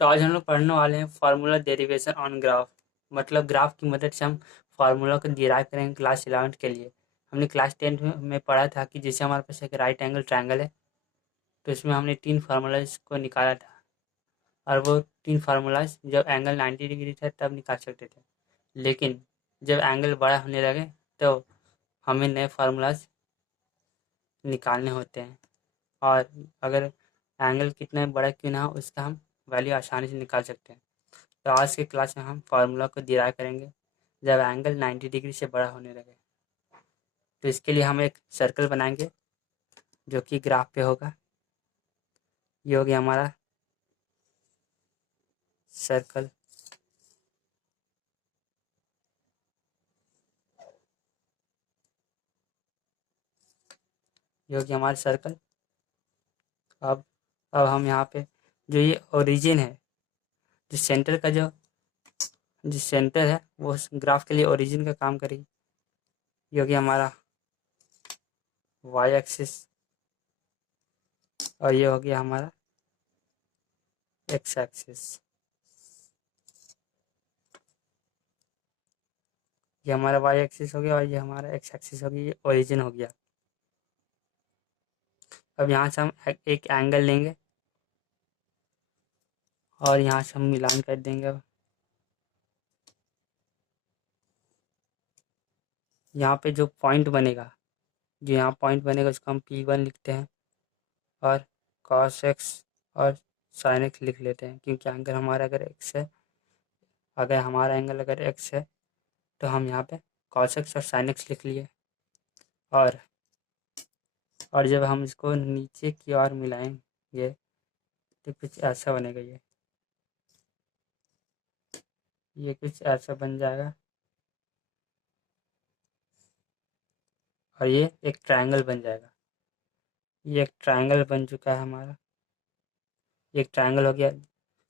तो आज हम लोग पढ़ने वाले हैं फार्मूला डेरिवेशन ऑन ग्राफ। मतलब ग्राफ की मदद से हम फार्मूला को डिराइव करेंगे क्लास 11 के लिए। हमने क्लास 10 में पढ़ा था कि जैसे हमारे पास एक राइट एंगल ट्रायंगल है, तो इसमें हमने 3 फार्मूलाज को निकाला था। और वो 3 फार्मूलाज जब एंगल 90 डिग्री था तब निकाल सकते थे, लेकिन जब एंगल बड़ा होने लगे तो हमें नए फार्मूलाज निकालने होते हैं। और अगर एंगल कितना बड़ा क्यों ना हो, उसका हम वैल्यू आसानी से निकाल सकते हैं। तो आज के क्लास में हम फार्मूला को डिराइव करेंगे जब एंगल 90 डिग्री से बड़ा होने लगे। तो इसके लिए हम एक सर्कल बनाएंगे जो कि ग्राफ पे होगा। ये हो गया हमारा सर्कल। ये हो गया हमारा सर्कल। अब अब हम यहाँ पे जो ये ओरिजिन है, जो सेंटर का जो सेंटर है वो ग्राफ के लिए ओरिजिन का काम करेगी। ये हो गया हमारा वाई एक्सिस और ये हो गया हमारा एक्स एक्सिस। ये हमारा वाई एक्सिस हो गया और ये हमारा एक्स एक्सिस हो गया, ये ओरिजिन हो गया। अब यहाँ से हम एक एंगल लेंगे और यहाँ से हम मिलान कर देंगे। अब यहाँ पे जो पॉइंट बनेगा, जो यहाँ पॉइंट बनेगा उसको हम P1 लिखते हैं और cos x और sin x लिख लेते हैं, क्योंकि एंगल हमारा अगर x है, अगर हमारा एंगल अगर x है तो हम यहाँ पे cos x और sin x लिख लिए। और जब हम इसको नीचे की ओर मिलाएंगे तो कुछ ऐसा बनेगा। ये कुछ ऐसा बन जाएगा और ये एक ट्रायंगल बन जाएगा। ये एक ट्रायंगल बन चुका है हमारा। ये एक ट्रायंगल हो गया।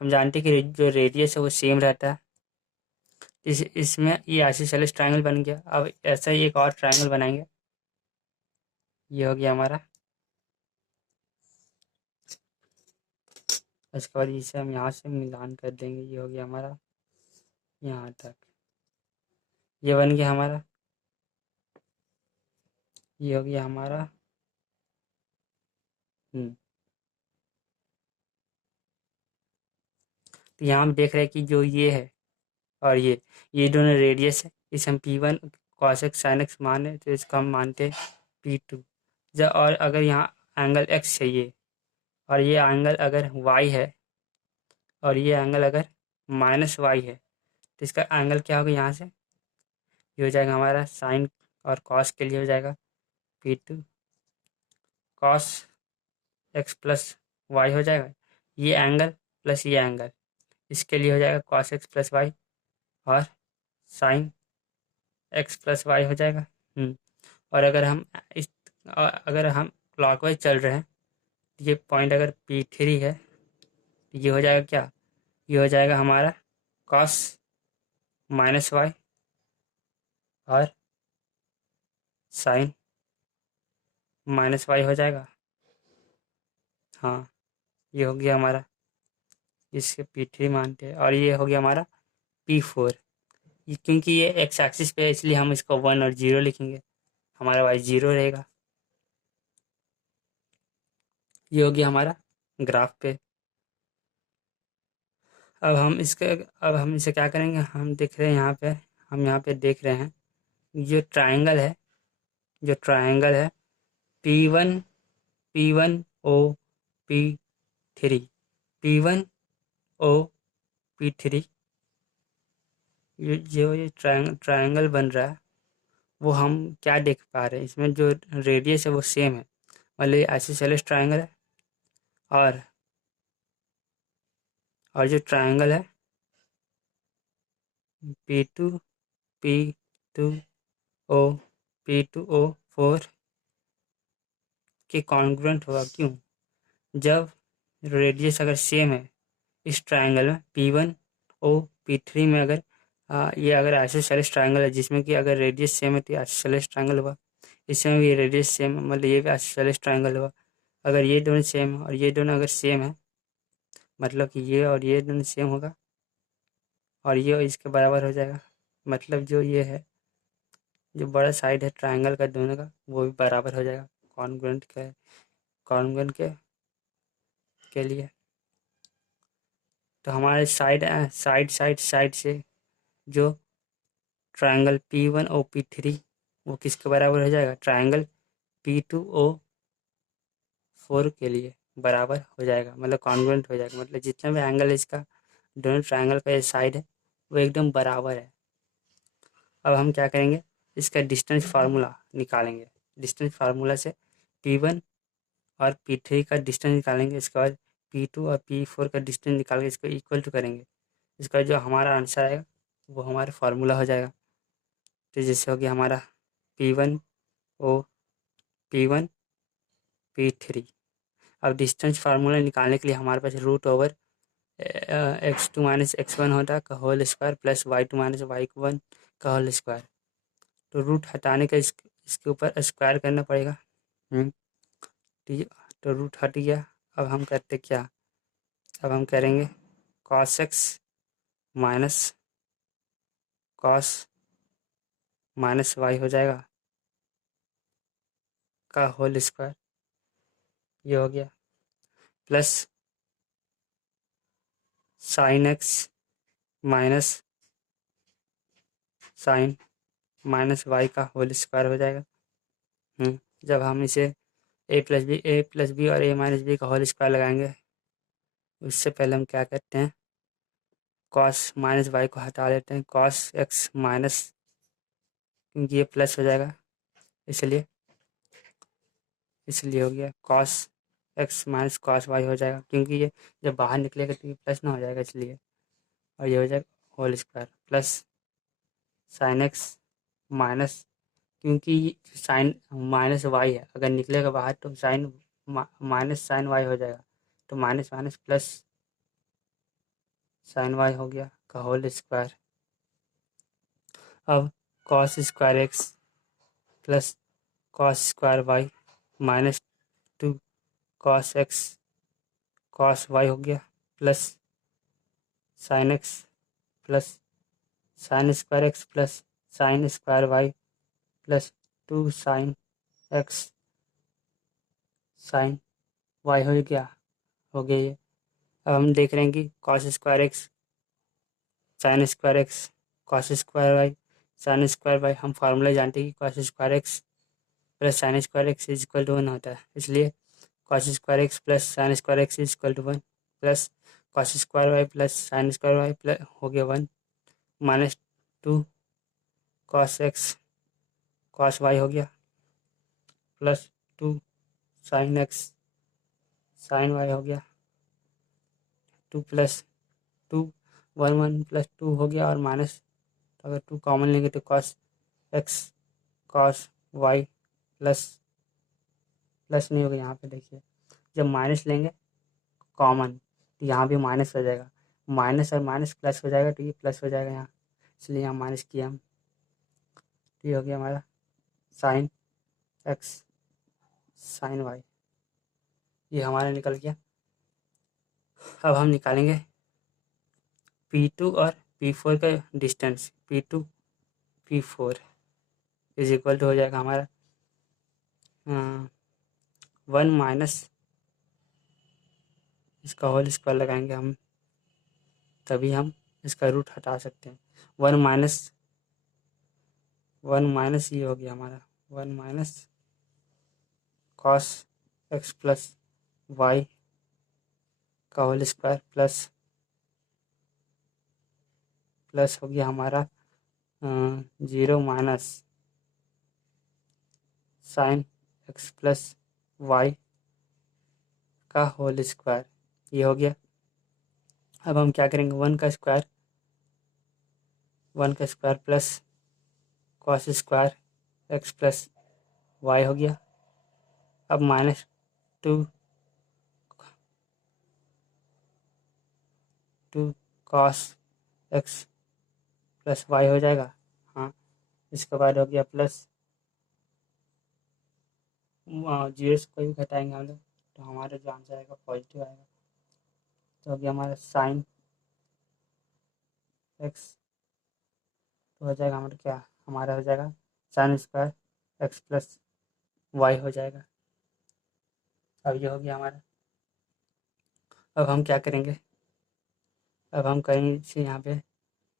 हम जानते हैं कि जो रेडियस है वो सेम रहता है। इसमें ये आइसोसेलेस ट्रायंगल बन गया। अब ऐसा ही एक और ट्रायंगल बनाएंगे। ये हो गया हमारा। उसके बाद इसे हम यहाँ से मिलान कर देंगे। ये हो गया हमारा यहाँ तक। ये बन गया हमारा। ये हो गया हमारा। तो यहाँ हम देख रहे हैं कि जो ये है और ये दोनों रेडियस है। इसे हम P1 cos x sin x माने तो इसको हम मानते हैं P2। जब और अगर यहाँ एंगल x चाहिए और ये एंगल अगर y है और ये एंगल अगर -y है, तो इसका एंगल क्या होगा? यहाँ से ये हो जाएगा हमारा साइन और कॉस के लिए हो जाएगा P2 cos x plus y हो जाएगा। ये एंगल प्लस ये एंगल, इसके लिए हो जाएगा cos x प्लस वाई और साइन x प्लस वाई हो जाएगा। और इस अगर हम क्लॉकवाइज चल रहे हैं, ये पॉइंट अगर P3 है तो ये हो जाएगा क्या? ये हो जाएगा हमारा cos माइनस वाई और साइन माइनस वाई हो जाएगा। हाँ, ये हो गया हमारा। इसके P3 मानते हैं और ये हो गया हमारा P4। क्योंकि ये एक्स एक्सिस पे है इसलिए हम इसको 1 और 0 लिखेंगे। हमारा वाई 0 रहेगा। ये हो गया हमारा ग्राफ पे। अब हम इसे क्या करेंगे? हम देख रहे हैं यहाँ पे, हम यहाँ पे देख रहे हैं जो ट्रायंगल है, जो ट्रायंगल है P1 P1 O P3 P1 O P3, ये ट्रायंगल बन रहा है, वो हम क्या देख पा रहे हैं? इसमें जो रेडियस है वो सेम है, मतलब आइसोसेलेस ट्रायंगल है। और जो ट्रायंगल है P2 P2O P2O4 के कॉन्ग्रुएंट होगा। क्यों? जब रेडियस अगर सेम है इस ट्रायंगल में P1O P3 में, अगर ये अगर आइसोसेलेस ट्रायंगल है जिसमें कि अगर रेडियस सेम है तो आइसोसेलेस ट्रायंगल हुआ। इसमें भी रेडियस सेम है, मतलब ये भी आइसोसेलेस ट्रायंगल हुआ। अगर ये दोनों सेम है और ये दोनों अगर सेम है, मतलब कि ये और ये दोनों सेम होगा और ये इसके बराबर हो जाएगा। मतलब जो ये है, जो बड़ा साइड है ट्रायंगल का दोनों का, वो भी बराबर हो जाएगा कॉन्ग्रुएंट के लिए। तो हमारे साइड से जो ट्रायंगल P1 और P3 वो किसके बराबर हो जाएगा, ट्रायंगल P2 और 4 के लिए बराबर हो जाएगा, मतलब कॉन्ग्रुएंट हो जाएगा। मतलब जितना भी एंगल है इसका, दोनों ट्रायंगल का ये साइड है वो एकदम बराबर है। अब हम क्या करेंगे, इसका डिस्टेंस फार्मूला निकालेंगे। डिस्टेंस फार्मूला से P1 और P3 का डिस्टेंस निकालेंगे, इसके बाद P2 और P4 का डिस्टेंस निकाल के इसको इक्वल टू करेंगे। इसका जो हमारा आंसर आएगा वो हमारा फार्मूला हो जाएगा। तो जैसे हो गया हमारा P1 ओ P1 P3। अब डिस्टेंस फार्मूला निकालने के लिए हमारे पास root over x2 minus x1 होता है का whole square plus y2 minus y1 का होल स्क्वायर। तो रूट हटाने का इसके ऊपर स्क्वायर करना पड़ेगा। ठीक है, तो रूट हट गया। अब हम करते क्या, अब हम करेंगे cos x minus cos minus y हो जाएगा का होल स्क्वायर, ये हो गया, plus sine x minus sine minus y का होल स्क्वायर हो जाएगा। जब हम इसे ए प्लस बी और ए माइनस बी का होल स्क्वायर लगाएंगे, उससे पहले हम क्या करते हैं, कॉस माइनस वाई को हटा देते हैं, कॉस एक्स माइनस, क्योंकि ये प्लस हो जाएगा इसलिए इसलिए हो गया cos x minus cos y हो जाएगा, क्योंकि ये जब बाहर निकलेगा तो ये प्लस ना हो जाएगा इसलिए। और ये हो जाएगा whole square plus sine x minus, क्योंकि साइन माइनस वाई है, अगर निकलेगा बाहर तो साइन माइनस साइन वाई हो जाएगा, तो minus minus plus sine y हो गया का होल स्क्वायर। अब cos square x plus cos square y minus 2 cos x cos y हो गया, plus sine x plus sine square x plus sine square y plus 2 sine x sine y हो गया ये। अब हम देख रहे हैं कि cos square x sine square x cos square y sine square y, हम फार्मूला जानते हैं कि cos square x plus sine square x is equal to 1 होता है, इसलिए cos square x plus sine square x is equal to 1 plus cos square y plus sine square y plus हो गया 1 minus 2 cos x cos y हो गया plus 2 sine x sine y हो गया 2 plus 2 1 plus 2 हो गया और minus, तो अगर 2 कॉमन लेंगे तो cos x cos y plus plus नहीं होगा यहाँ पे, देखिए जब माइनस लेंगे कॉमन तो यहाँ भी माइनस हो जाएगा, माइनस और माइनस प्लस हो जाएगा, तो ये प्लस हो जाएगा यहाँ, इसलिए यहाँ माइनस किया हम। तो ये हो गया हमारा साइन एक्स साइन वाई, ये हमारा निकल गया। अब हम निकालेंगे P2 और P4 का distance, P2 P4 is equal to हो जाएगा हमारा 1 माइनस, इसका होल स्क्वायर लगाएंगे हम, तभी हम इसका रूट हटा सकते हैं। 1 माइनस ये हो गया हमारा 1 minus cos x plus y का होल स्क्वायर प्लस हो गया हमारा 0 minus sine x plus y का होल स्क्वायर, ये हो गया। अब हम क्या करेंगे, 1 का square plus cos square x plus y हो गया। अब minus 2 cos x plus y हो जाएगा। हाँ, इसके बाद हो गया प्लस 0 से कोई भी घटाएंगे हम लोग तो हमारा जो आंसर आएगा पॉजिटिव आएगा। तो हो गया हमारा साइन एक्स, तो हो जाएगा हमारा क्या, हमारा हो जाएगा sine square x plus y हो जाएगा। अब ये हो गया हमारा। अब हम क्या करेंगे, अब हम करेंगे इसे यहाँ पे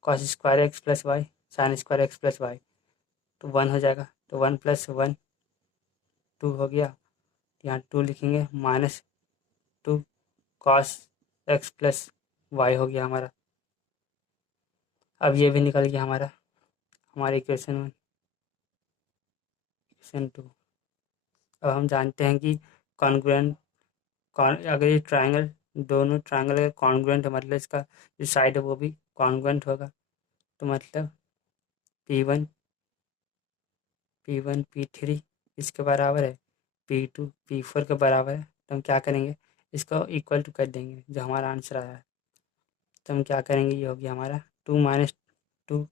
cos square x plus y sine square x plus y, तो 1 हो जाएगा, तो 1 + 1 2 हो गया, यहाँ 2 लिखेंगे, -2 कॉस एक्स प्लस वाई हो गया हमारा। अब ये भी निकल गया हमारा, हमारे इक्वेशन 1 इक्वेशन 2। अब हम जानते हैं कि कॉन्ग्रुएंट, अगर ये ट्राइंगल, दोनों ट्राइंगल अगर कॉन्ग्रुएंट है मतलब इसका जो साइड है वो भी कॉन्ग्रुएंट होगा, तो मतलब P1 P3 इसके बराबर है, P2 P4 के बराबर है, तो हम क्या करेंगे, इसको इक्वल टू कर देंगे जो हमारा आंसर आया है। तो हम क्या करेंगे, ये हो गया हमारा 2 - 2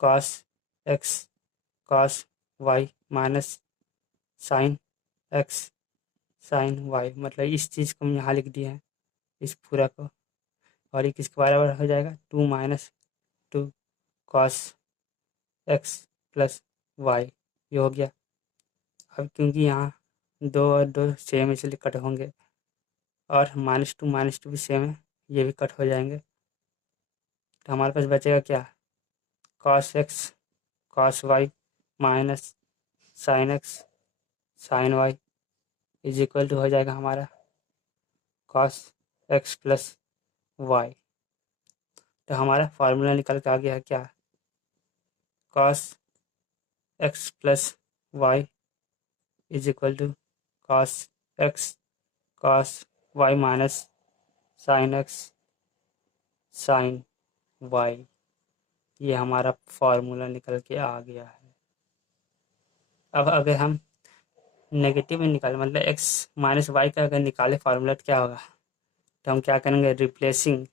cos x cos y minus sine x sine y, मतलब इस चीज़ को हम यहाँ लिख दिए हैं, इस पूरा को, और ये किसके बराबर हो जाएगा, 2 - 2 कॉस एक्स प्लस वाई, ये हो गया। अब क्योंकि यहाँ 2 और 2 सेम इसलिए कट होंगे, और -2 भी सेम है, ये भी कट हो जाएंगे, तो हमारे पास बचेगा क्या, cos x cos y minus sine x sine y is equal to हो जाएगा हमारा कॉस एक्स प्लस वाई। तो हमारा फार्मूला निकल के आ गया है क्या, cos x plus y is equal to cos x cos y minus sine x sine y, ये हमारा फार्मूला निकल के आ गया है। अब अगर हम नेगेटिव में निकालें, मतलब एक्स माइनस वाई का अगर निकाले फार्मूला, तो क्या होगा, तो हम क्या करेंगे, replacing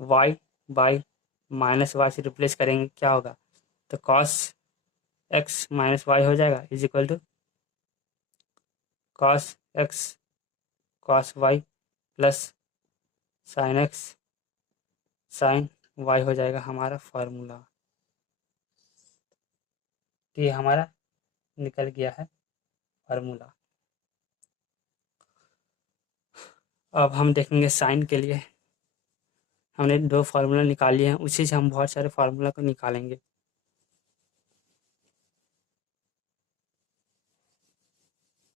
y by minus y से रिप्लेस करेंगे, क्या होगा, तो कॉस एक्स माइनस वाई हो जाएगा is equal to cos x cos y plus sine x sine y हो जाएगा हमारा फार्मूला। तो ये हमारा निकल गया है फार्मूला। अब हम देखेंगे साइन के लिए, हमने 2 फार्मूला निकाल लिए हैं, उसी से हम बहुत सारे फार्मूला को निकालेंगे।